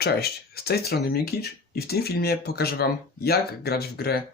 Cześć, z tej strony Mikic i w tym filmie pokażę Wam jak grać w grę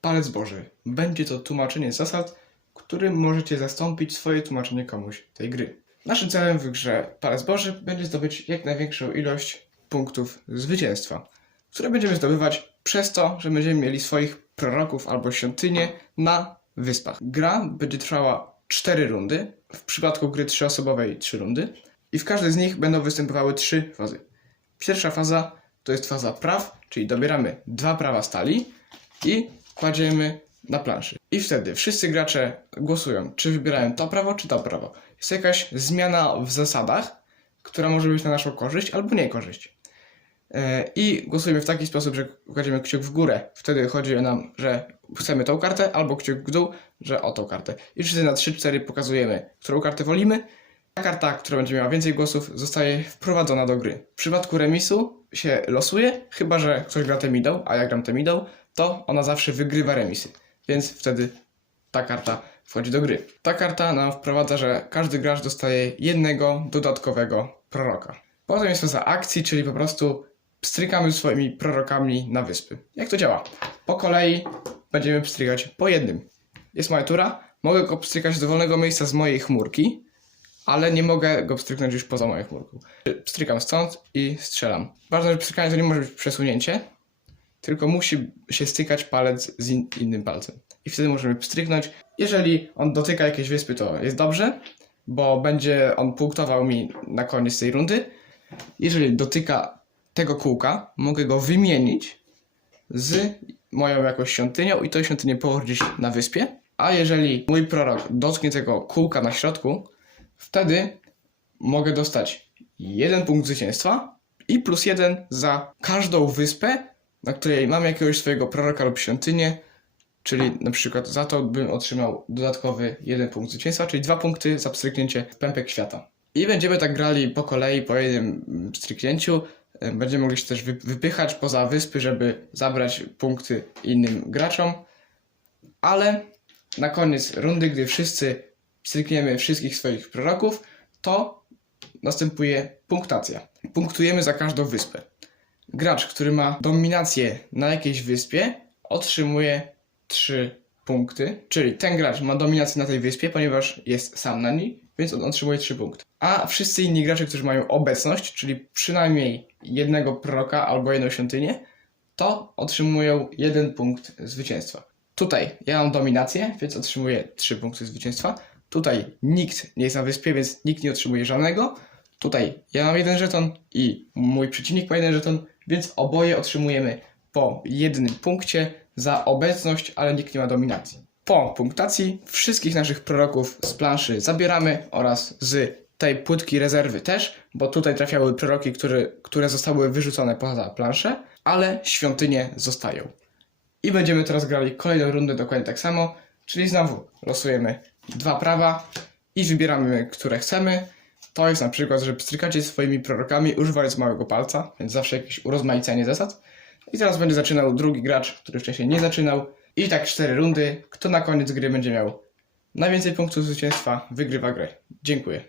Palec Boży. Będzie to tłumaczenie zasad, którym możecie zastąpić swoje tłumaczenie komuś tej gry. Naszym celem w grze Palec Boży będzie zdobyć jak największą ilość punktów zwycięstwa, które będziemy zdobywać przez to, że będziemy mieli swoich proroków albo świątynie na wyspach. Gra będzie trwała 4 rundy, w przypadku gry trzyosobowej 3 rundy i w każdej z nich będą występowały 3 fazy. Pierwsza faza to jest faza praw, czyli dobieramy dwa prawa stali i kładziemy na planszy. I wtedy wszyscy gracze głosują, czy wybierają to prawo, czy to prawo. Jest jakaś zmiana w zasadach, która może być na naszą korzyść albo niekorzyść. E, I głosujemy w taki sposób, że kładziemy kciuk w górę. Wtedy chodzi nam, że chcemy tą kartę, albo kciuk w dół, że o tą kartę. I wszyscy na 3-4 pokazujemy, którą kartę wolimy. Ta karta, która będzie miała więcej głosów, zostaje wprowadzona do gry. W przypadku remisu się losuje, chyba że ktoś gra temidą, a ja gram temidą, to ona zawsze wygrywa remisy. Więc wtedy ta karta wchodzi do gry. Ta karta nam wprowadza, że każdy gracz dostaje jednego dodatkowego proroka. Potem jest faza akcji, czyli po prostu pstrykamy swoimi prorokami na wyspy. Jak to działa? Po kolei będziemy pstrykać po jednym. Jest moja tura, mogę go pstrykać z dowolnego miejsca z mojej chmurki, ale nie mogę go pstryknąć już poza moją chmurką. Pstrykam stąd i strzelam. Ważne, że pstrykanie to nie może być przesunięcie, tylko musi się stykać palec z in, innym palcem. I wtedy możemy pstryknąć. Jeżeli on dotyka jakiejś wyspy, to jest dobrze, bo będzie on punktował mi na koniec tej rundy. Jeżeli dotyka tego kółka, mogę go wymienić z moją jakąś świątynią i tą świątynię położyć na wyspie. A jeżeli mój prorok dotknie tego kółka na środku, wtedy mogę dostać jeden punkt zwycięstwa i plus jeden za każdą wyspę, na której mam jakiegoś swojego proroka lub świątynię, czyli na przykład za to bym otrzymał dodatkowy jeden punkt zwycięstwa, czyli dwa punkty za pstryknięcie w pępek świata. I będziemy tak grali po kolei, po jednym pstryknięciu. Będziemy mogli się też wy- wypychać poza wyspy, żeby zabrać punkty innym graczom. Ale na koniec rundy, gdy wszyscy pstrykniemy wszystkich swoich proroków, to następuje punktacja. Punktujemy za każdą wyspę. Gracz, który ma dominację na jakiejś wyspie, otrzymuje 3 punkty. Czyli ten gracz ma dominację na tej wyspie, ponieważ jest sam na niej, więc on otrzymuje 3 punkty. A wszyscy inni gracze, którzy mają obecność, czyli przynajmniej jednego proroka albo jedną świątynię, to otrzymują jeden punkt zwycięstwa. Tutaj ja mam dominację, więc otrzymuję 3 punkty zwycięstwa. Tutaj nikt nie jest na wyspie, więc nikt nie otrzymuje żadnego. Tutaj ja mam jeden żeton i mój przeciwnik ma jeden żeton, więc oboje otrzymujemy po jednym punkcie za obecność, ale nikt nie ma dominacji. Po punktacji wszystkich naszych proroków z planszy zabieramy oraz z tej płytki rezerwy też, bo tutaj trafiały proroki, które, które zostały wyrzucone poza planszę, ale świątynie zostają. I będziemy teraz grali kolejną rundę dokładnie tak samo, czyli znowu losujemy dwa prawa i wybieramy, które chcemy. To jest na przykład, że pstrykacie swoimi prorokami używając małego palca, więc zawsze jakieś urozmaicenie zasad. I teraz będzie zaczynał drugi gracz, który wcześniej nie zaczynał. I tak cztery rundy. Kto na koniec gry będzie miał najwięcej punktów zwycięstwa, wygrywa grę. Dziękuję.